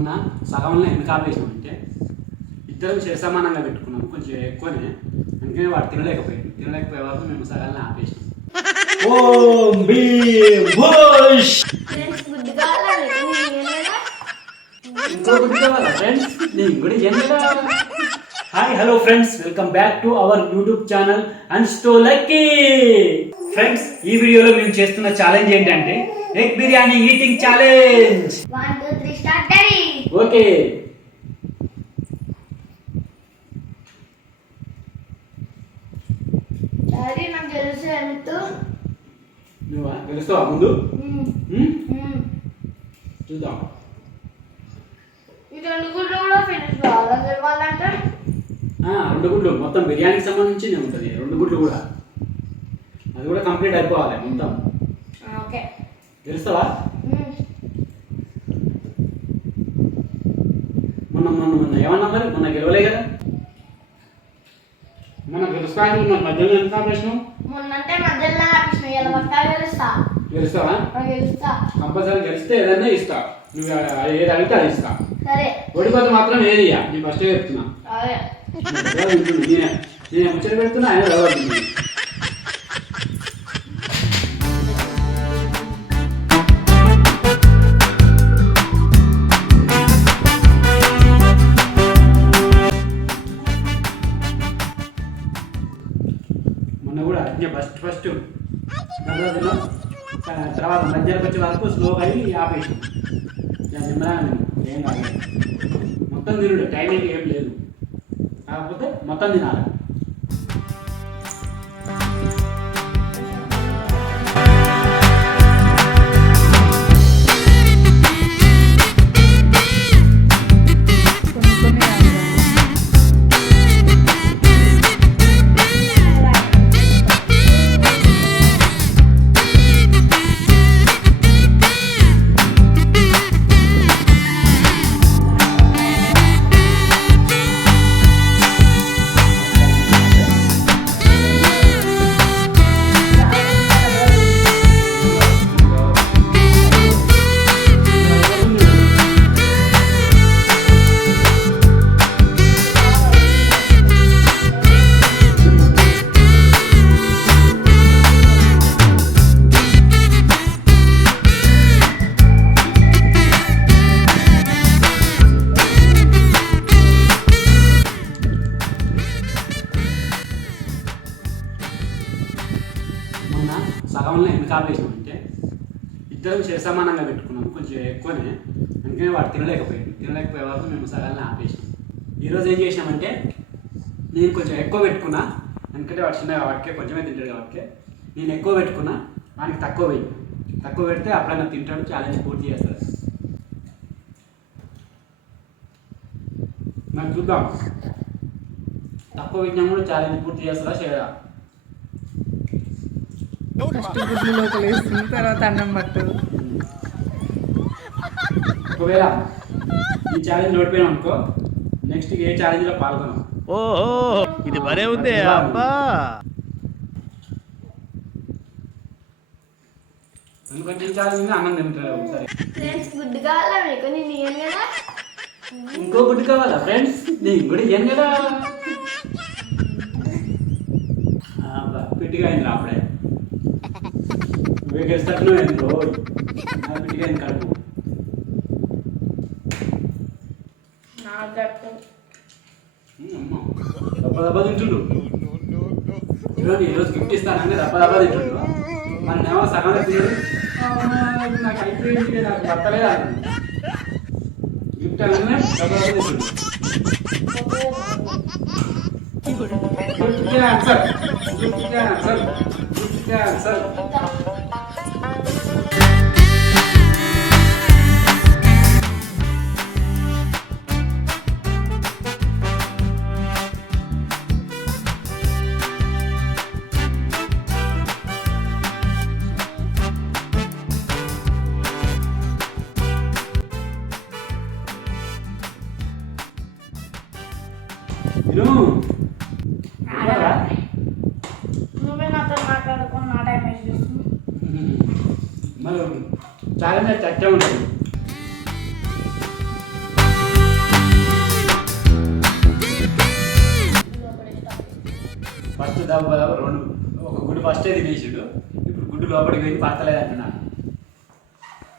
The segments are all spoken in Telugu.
మొన్న సగంలో ఎందుకు ఆపేసినాం అంటే ఇద్దరం సమానంగా పెట్టుకున్నాము, కొంచెం ఎక్కువనే, అందుకని వాడు తినలేకపోయే వరకు మేము సగాలను ఆపేసినాం. Hi hello friends, welcome back to our YouTube channel అన్స్టో లక్కీ. ఫ్రెండ్స్, ఈ వీడియోలో మేము చేస్తున్న ఛాలెంజ్ ఏంటంటే egg biryani eating challenge. 1 2 3 start daddy. Okay, daddy నాకు తెలుసు ఎంతో నువ్వా తెలుస్తావా ముందు? చూద్దాం. ఈ రెండు గుడ్లు కూడా ఫినిష్ కావాలని చెప్పాలంటే 2 గుడ్లు మొత్తం బిర్యానీకి సంబంధించి ఉంటుంది. 2 గుడ్లు కూడా అది కూడా కంప్లీట్ అయిపోవాలి మొత్తం. ఓకే, తెలుస్తావా? మొన్న ఏమన్నా మరి మొన్న గెలవలే కదా, మొన్న గెలుస్తాను. మన మధ్యలో ఎంత ప్రశ్న మొన్నంటే మధ్యలో ఆపేసిన, ఇలా పక్కా గెలుస్తావా? గెలుస్తా. కంపల్సరీ గెలిస్తే ఏదన్నా ఇస్తా, నువ్వు ఏది అడిగితే అది ఇస్తా. సరే, ఓడిపోతే మాత్రం ఏది ఇయ్య, నేను ఫస్ట్ చెప్తున్నా. అదే నేను ముచ్చట పెడుతున్నా, ఆయన చదవద్దు. మొన్న కూడా అట్నే ఫస్ట్ తర్వాత మధ్యాహ్నం వచ్చే వరకు స్లోగా అయ్యి ఆపేసి నిమ్మరాను ఏం కాదు. మొత్తం తినుడు, టైమింగ్ ఏం లేదు, కాకపోతే మొత్తం తినాలి. సగంలో ఎందుకు ఆపేసినాం అంటే ఇద్దరం సమానంగా పెట్టుకున్నాము, కొంచెం ఎక్కువనే, అందుకని వాడు తినలేకపోయే వరకు మేము సగాలను ఆపేసినాం. ఈరోజు ఏం చేసినామంటే నేను కొంచెం ఎక్కువ పెట్టుకున్నా, ఎందుకంటే వాడు చిన్నగా వాడికే కొంచెమే తింటాడు కాబట్టి నేను ఎక్కువ పెట్టుకున్నా, వానికి తక్కువ పెడితే అప్పుడైనా తింటాడు, ఛాలెంజ్ పూర్తి చేస్తాడు. నాకు చూద్దాం, తక్కువ పెట్టినా కూడా ఛాలెంజ్ పూర్తి చేస్తారా చేయరా? ఫస్ట్ గుడ్లు లోపల వేస్తుంది, తర్వాత అన్నం పట్టదు. ఒకవేళ ఈ ఛాలెంజ్ ఓడిపోయినా అనుకో, నెక్స్ట్ ఏ ఛాలెంజ్ లో పాల్గొనం. ఓహో, ఇది భలే ఉంది అబ్బా. ఎందుకంటే ఈ ఛాలెంజ్ అన్నం తింటారు. సరే, ఫ్రెండ్స్ గుడ్డు కావాలా మీకు? నేను ఇయ్యను కదా. ఇంకో గుడ్డు కావాలా ఫ్రెండ్స్? నేను కూడా ఇయ్యను కదా. పిట్టిగా అయింది అప్పుడే, నువ్వే గెలుస్తాను ఎందుకు పిట్టిగా అయింది కడుపు. దెబ్బ తింటుండు. ఈరోజు గిఫ్ట్ ఇస్తానని దెబ్బ తింటుండు. మన సగం తిన్నాడు, నాకు అయిపోయింది, నాకు దక్కలేదు అన్నాడు. గిఫ్ట్ అనగానే దెబ్బ తింటుండు. ఆన్సర్ నువ్వే నాతో మాట్లాడుకుని నా టైం వేస్ట్ చేస్తుంది. మరి ఛాలెంజ్ చచ్చే ఉంటుంది. దాదాపు రెండు ఒక గుడ్డు ఫస్టే తినేసాడు. ఇప్పుడు గుడ్డు లోపలికి పోయి పడతలేదు అంటున్నాను.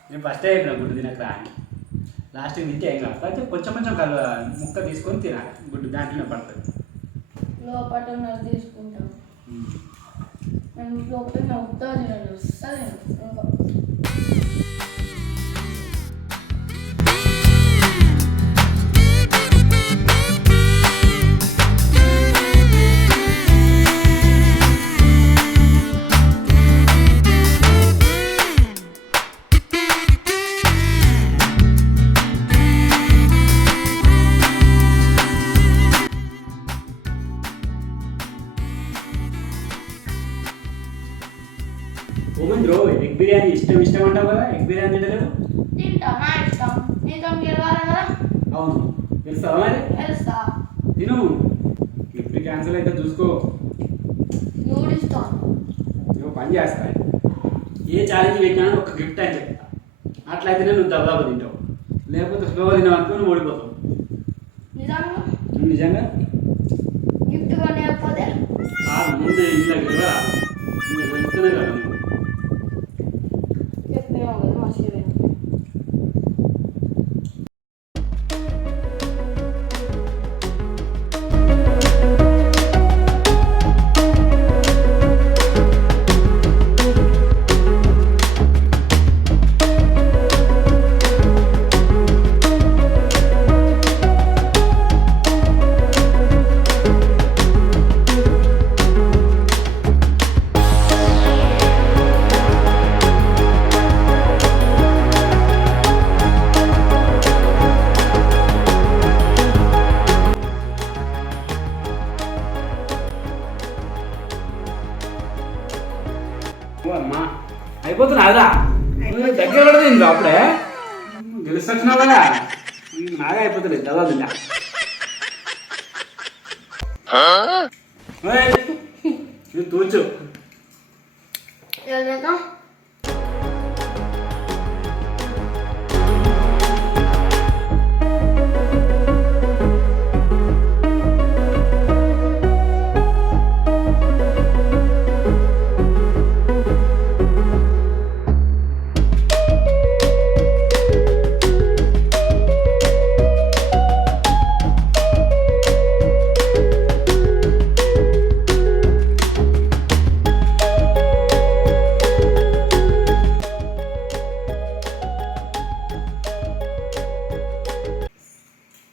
నేను ఫస్టే అయిపోయినా గుడ్డు తినకరా అని. లాస్ట్కి తింటే ఏం కాదు, అయితే కొంచెం కొంచెం ముక్క తీసుకొని తినాలి. గుడ్డు దాంట్లోనే పడుతుంది. లోపల ఉన్నది తీసుకుంటాం. నేను లోపల నవ్వుతా తినాలి వస్తుంది. ఓమంద్రో ఎగ్ బిర్యానీ ఇష్టం అంటావు కదా, ఎగ్ బిర్యానీ తింటలేవు. తింటా, నా ఇష్టం. నీతో గెలవాలి కదా. అవును తెలుస్తావా మరి? తెలుస్తా. తిను, గిఫ్ట్ క్యాన్సిల్ అయితే చూసుకో. నువ్వు ఇష్టం. నువ్వు పని చేస్తా, ఏ ఛాలెంజ్ పెట్టినా ఒక గిఫ్ట్ అని చెప్తా. అట్లయితేనే నువ్వు దబాబు తింటావు, లేకపోతే స్లోగా తిన్నావు అనుకో నువ్వు ఓడిపోతావు. నిజంగా నిజంగా గిఫ్ట్ కొనియకపోతే ముందు ఇంట్లో కదా వెళ్తూనే కదా నువ్వు. చెప్పినావు కదా మర్చిపోయాను. అమ్మా అయిపోతున్నా అదా దగ్గర పడుతుంది అప్పుడే గెలుస్తున్నావు కదా, నాగా అయిపోతుంది దదా తింటా. నువ్వు తూచు ఏదైనా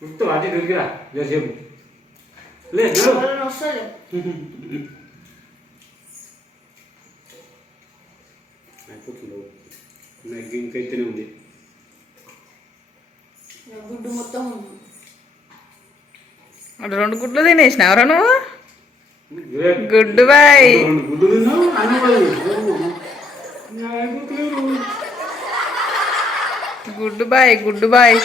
గుర్తు వాటి దొరికిరా జరసేపు లేదు వస్తుంది. అయిపోతుండవు నాకు ఇంకైతేనే ఉంది. గుడ్డు మొత్తం అటు 2 గుడ్లు తినేసినావురా నువ్వు? గుడ్డు బాయ్. గుడ్డు తిన్నావు గుడ్డు బాయ్, గుడ్డు బాయ్.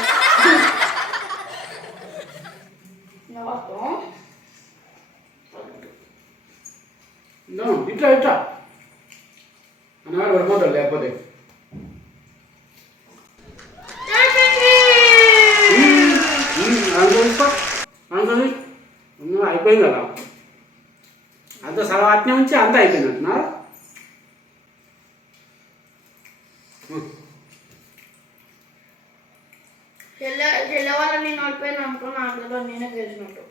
ఇట్లా ఇట్లా అన్నవాడు పడిపోతాడు లేకపోతే. అయిపోయింది కదా అంత సగం అట్నే ఉంచి అంతా అయిపోయింది అంటున్నా. చెల్లెవాళ్ళ నేను ఓడిపోయినా అనుకో, నాకు నేనే గెలిచినట్టు.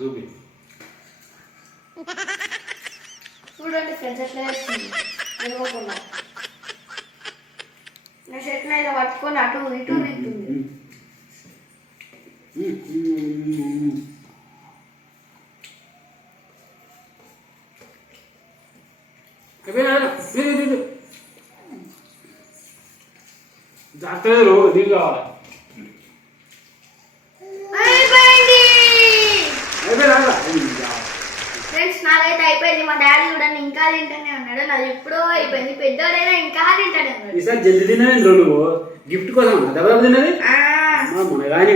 చూపి చూడండి ఫ్రెండ్స్ ఎట్లా వేస్తుంది వెళ్ళకుండా. నా షర్ట్ మీద పట్టుకొని అటు ఇటు తింటుంది. జాగ్రత్త నీళ్ళు కావాలి. ఫ్రెండ్స్ నాకైతే అయిపోయింది. మా డాడీ చూడండి ఇంకా తింటానే ఉన్నాడు. నాది ఎప్పుడో అయిపోయింది. పెద్దోడైనా ఇంకా తింటానే ఉన్నాడు. ఈసారి జల్దీ తిన్నాను నువ్వు గిఫ్ట్ కోసం దెబ్బ తిన్నది మన కానీ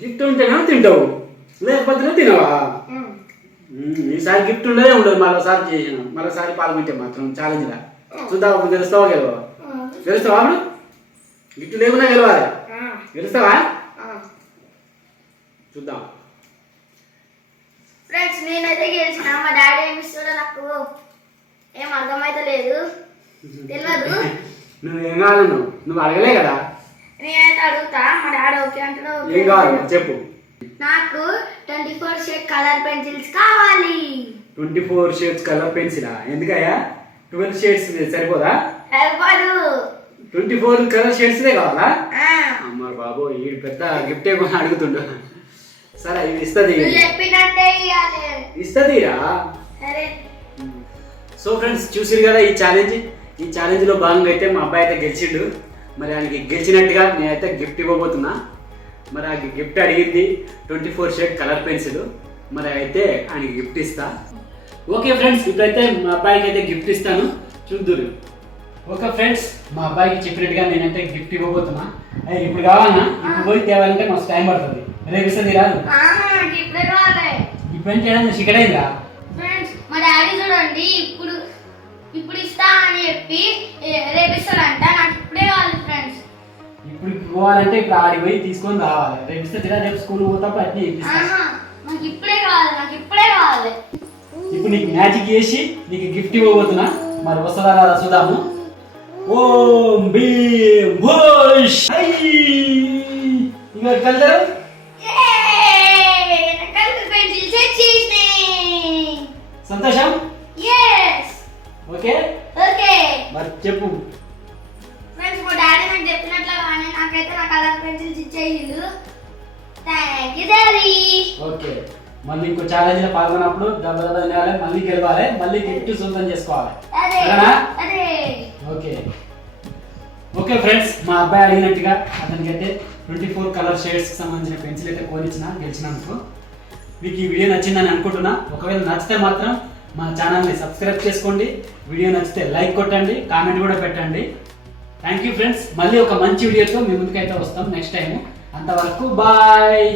గిఫ్ట్ ఉంటేనే తింటావు, లేకపోతే తినవా. ఈసారి గిఫ్ట్ ఉండదే ఉండదు. మరోసారి చేసాను, మరోసారి పాల్గొంటే మాత్రం ఛాలెంజ్లా చూద్దాం. అప్పుడు గెలుస్తావా గెలవా? గెలుస్తావా? అప్పుడు గిఫ్ట్ లేకుండా గెలవాలి. గెలుస్తావా? చూద్దాం. ఫ్రెండ్స్ నేనైతే గెలిచిన. మా డాడీ ఏమి ఇస్తాడో నాకు ఏం అర్థమైతే లేదు, తెలియదు. నువ్వేం కావాలి, నువ్వు అడగలే కదా. నేనైతే అడుగుతా, మా డాడీ ఓకే అంటాడో. ఏం కావాలి చెప్పు. నాకు 24 షేడ్ కలర్ పెన్సిల్స్ కావాలి. 24 షేడ్స్ కలర్ పెన్సిలా? ఎందుకయ్యా 12 షేడ్స్ సరిపోదా? సరిపోదు. 24 కలర్ షేడ్స్దే కావాలా? ఆ. అమ్మ బాబు ఈ పెద్ద గిఫ్టే కొని అడుగుతుండు. సరే ఇది ఇస్తుంది, నువ్వు చెప్పినట్టే ఇవ్వాలి. ఇస్తుందిరా. సరే. సో ఫ్రెండ్స్ చూసిరు కదా ఈ ఛాలెంజ్లో భాగంగా అయితే మా అబ్బాయి అయితే గెలిచిండు. మరి ఆయనకి గెలిచినట్టుగా నేనైతే గిఫ్ట్ ఇవ్వబోతున్నా. మరి ఆ గిఫ్ట్ అడిగింది 24 షేడ్ కలర్ పెన్సిల్. మరి అయితే ఆయనకి గిఫ్ట్ ఇస్తా. ఓకే ఫ్రెండ్స్, ఇప్పుడైతే మా అబ్బాయికి అయితే గిఫ్ట్ ఇస్తాను, చూద్దురు. ఓకే ఫ్రెండ్స్, మా అబ్బాయికి చెప్పినట్టుగా నేనైతే గిఫ్ట్ ఇవ్వబోతున్నా. ఇప్పుడు కావాలన్నా, ఇప్పుడు పోయి తేవాలంటే మస్తు టైం పడుతుంది. రేపు ఇస్తుంది రాదు. ఇప్పుడే కావాలి. ఇప్పుడు ఏం చేయడం చికెడైందా? ఫ్రెండ్స్ మా డాడీ చూడండి, ఇప్పుడు ఇస్తా అని చెప్పి రేపు ఇస్తాడంట. నాకు ఇప్పుడే కావాలి ఫ్రెండ్స్. ఇప్పుడు పోవాలంటే ఇప్పుడు ఆడి పోయి తీసుకొని రావాలి. రేపు ఇస్తే తిరా, రేపు స్కూల్ పోతాప్పుడు అన్నీ ఇప్పిస్తా. నాకు ఇప్పుడే కావాలి. ఇప్పుడు నీకు మ్యాజిక్ చేసి నీకు గిఫ్ట్ ఇవ్వబోతున్నా. మరి వస్తుందా రాదా చూద్దాము. ఓం భీం భూష్ ఇంకా కలర్ సంతోషం. ఓకే మరి చెప్పు. ఫ్రెండ్స్ మా డాడీ నాకు చెప్పినట్లుగానే నాకైతే నా కలర్ పెన్సిల్స్ ఇచ్చేయిల్లు. Thank you daddy. ఓకే, మళ్ళీ ఇంకో ఛాలెంజ్ లో పాల్గొన్నప్పుడు దెబ్బ తినాలి, మళ్ళీ గెలవాలి, మళ్ళీ గిఫ్ట్ సొంతం చేసుకోవాలి. ఓకే ఓకే ఫ్రెండ్స్, మా అబ్బాయి అడిగినట్టుగా అతనికి అయితే 24 కలర్ షేడ్స్ సంబంధించిన పెన్సిల్ అయితే గెలిచినందుకు. మీకు ఈ వీడియో నచ్చిందని అనుకుంటున్నా. ఒకవేళ నచ్చితే మాత్రం మా ఛానల్ని సబ్స్క్రైబ్ చేసుకోండి. వీడియో నచ్చితే లైక్ కొట్టండి, కామెంట్ కూడా పెట్టండి. Thank you friends. మళ్ళీ ఒక మంచి వీడియోతో మీ ముందుకైతే వస్తాం నెక్స్ట్ టైం. అంతవరకు బాయ్.